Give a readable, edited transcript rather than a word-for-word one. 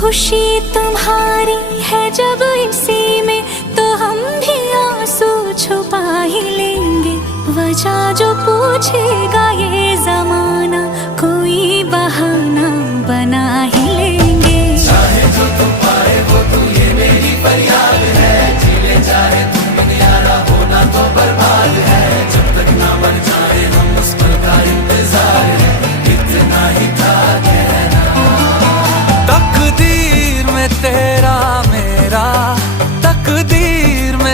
खुशी तुम्हारी है जब इसी में, तो हम भी आंसू छुपा ही लेंगे। वजह जो पूछेगा ये